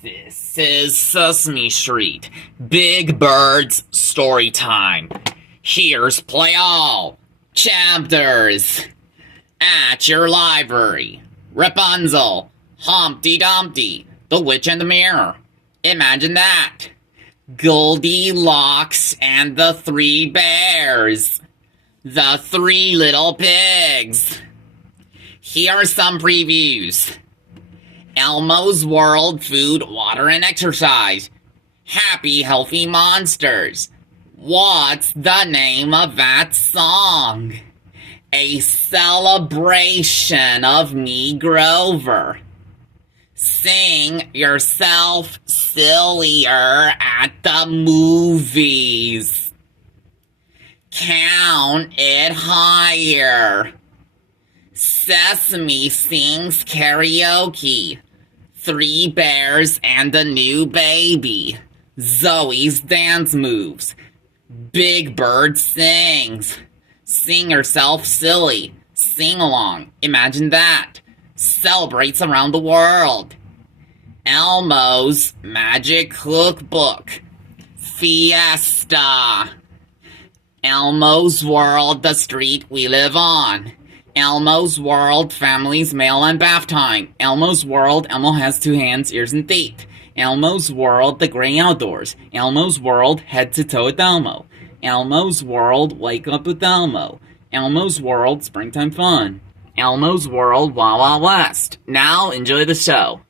This is Sesame Street. Big Bird's story time. Here's play all chapters at your library. Rapunzel, Humpty Dumpty, The Witch and the Mirror. Imagine that. Goldilocks and the Three Bears. The Three Little Pigs. Here are some previews. Elmo's World, Food, Water, and Exercise. Happy Healthy Monsters. What's the name of that song? A Celebration of Me Grover. Sing yourself sillier at the movies. Count it higher. Sesame sings karaoke. Three Bears and a New Baby. Zoe's dance moves. Big Bird sings. Sing yourself silly. Sing along. Imagine that. Celebrates around the world. Elmo's Magic Cookbook. Fiesta. Elmo's World, the street we live on. Elmo's World, Family's Mail and Bath Time. Elmo's World, Elmo has two hands, ears, and teeth. Elmo's World, the gray outdoors. Elmo's World, head to toe with Elmo. Elmo's World, wake up with Elmo. Elmo's World, springtime fun. Elmo's World, Wild Wild West. Now enjoy the show.